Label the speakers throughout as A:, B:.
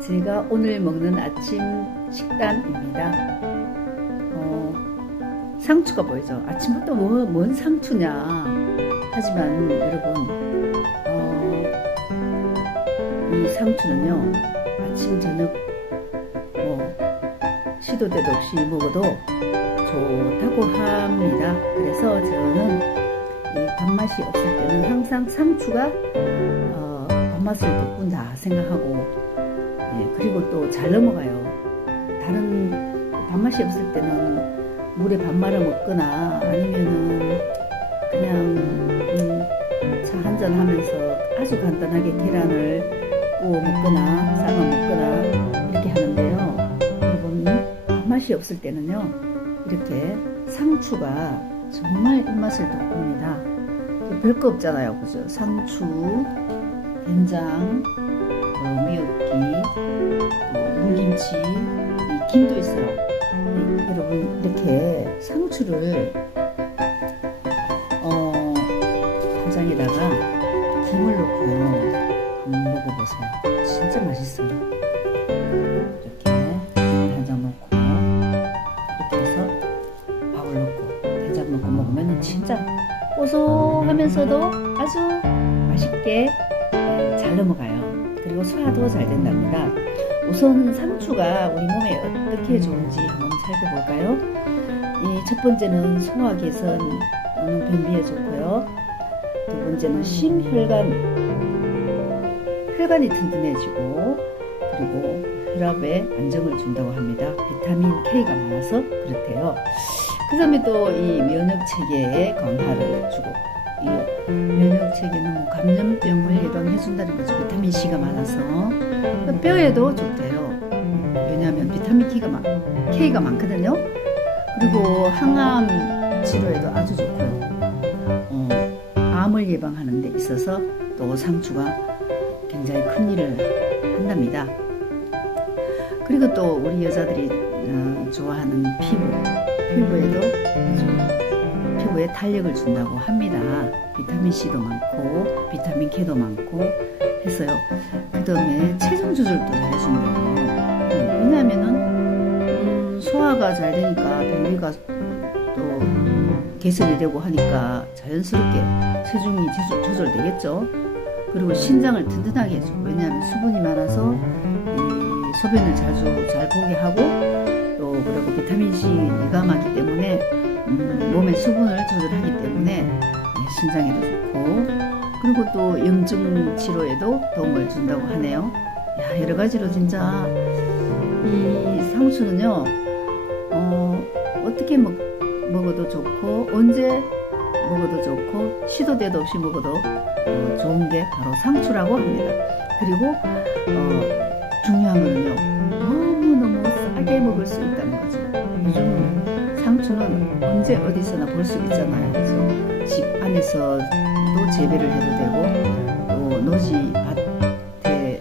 A: 제가 오늘 먹는 아침 식단입니다. 어, 상추가 보이죠? 아침부터 뭐, 뭔 상추냐. 하지만 여러분, 어, 이 상추는요, 아침, 저녁, 뭐, 시도 때도 없이 먹어도 좋다고 합니다. 그래서 저는 이 밥맛이 없을 때는 항상 상추가 어, 밥 맛을 돋군다 생각하고 예, 그리고 또 잘 넘어가요. 다른 밥맛이 없을 때는 물에 밥 말아 먹거나 아니면은 그냥 음, 차 한잔 하면서 아주 간단하게 계란을 구워 먹거나 삶아 먹거나 이렇게 하는데요. 여러분 밥맛이 없을 때는요 이렇게 상추가 정말 입맛을 돋굽니다. 별거 없잖아요, 그죠? 상추, 된장, 어, 미역기, 또 물김치, 이 김도 있어요. 이- 여러분 이렇게 상추를 어, 간장에다가 김을 넣고요. 한번 먹어보세요. 진짜 맛있어요. 이렇게 간장 넣고 이렇게 해서 밥을 넣고 된장 넣고 먹으면 진짜 고소하면서도 아주 맛있게 예, 잘 넘어가요. 그리고 소화도 잘 된답니다. 우선 상추가 우리 몸에 어떻게 좋은지 한번 살펴볼까요? 이 첫 번째는 소화 개선, 음, 변비에 좋고요. 두 번째는 심혈관, 혈관이 튼튼해지고 그리고 혈압에 안정을 준다고 합니다. 비타민 K가 많아서 그렇대요. 그 다음에 또 이 면역 체계에 강화를 주고 이 면역 체계는 뭐 감염병을 예방해 준다는 거죠. 비타민 C가 많아서 뼈에도 좋대요. 왜냐하면 비타민 K가 많, K가 많거든요. 그리고 항암 치료에도 아주 좋고요. 어, 암을 예방하는 데 있어서 또 상추가 굉장히 큰 일을 한답니다. 그리고 또 우리 여자들이 어, 좋아하는 피부, 피부에도 아주 피부에 탄력을 준다고 합니다. 비타민 C도 많고 비타민 K도 많고 해서요. 그 다음에 체중 조절도 잘 해준대요. 음, 왜냐하면은 음, 소화가 잘 되니까 변비가 또 개선이 되고 하니까 자연스럽게 체중이 조절- 조절되겠죠. 그리고 신장을 든든하게 해주고 왜냐하면 수분이 많아서 이 소변을 자주 잘 보게 하고 또 그리고 비타민 C가 많기 때문에 음, 몸의 수분을 조절하기 때문에 네, 신장에도 좋고 그리고 또 염증 치료에도 도움을 준다고 하네요. 야, 여러 가지로 진짜 이 상추는요 어, 어떻게 먹, 먹어도 좋고 언제 먹어도 좋고 시도 때도 없이 먹어도 어, 좋은 게 바로 상추라고 합니다. 그리고 어, 중요한 거는요 너무 너무 싸게 먹을 수 있다는 거죠. 요즘 상추는 언제 어디서나 볼 수 있잖아요. 그래서 집 안에서도 재배를 해도 되고 또 노지 밭에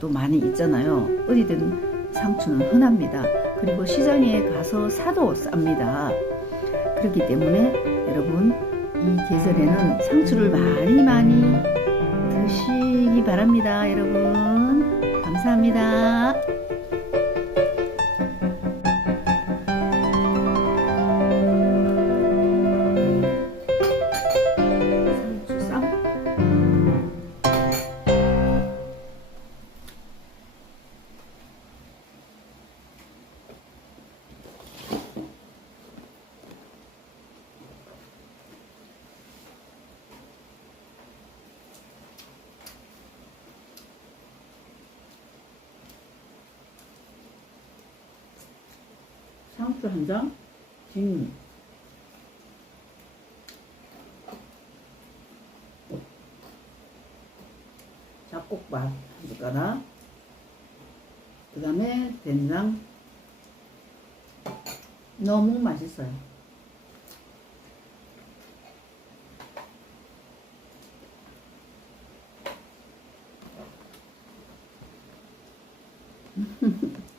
A: 또 많이 있잖아요. 어디든 상추는 흔합니다. 그리고 시장에 가서 사도 쌉니다. 그렇기 때문에 여러분 이 계절에는 상추를 많이 많이 드시기 바랍니다. 여러분 감사합니다. 상추 한 장, 김, 잡곡밥 한 숟가락, 그 다음에 된장, 너무 맛있어요.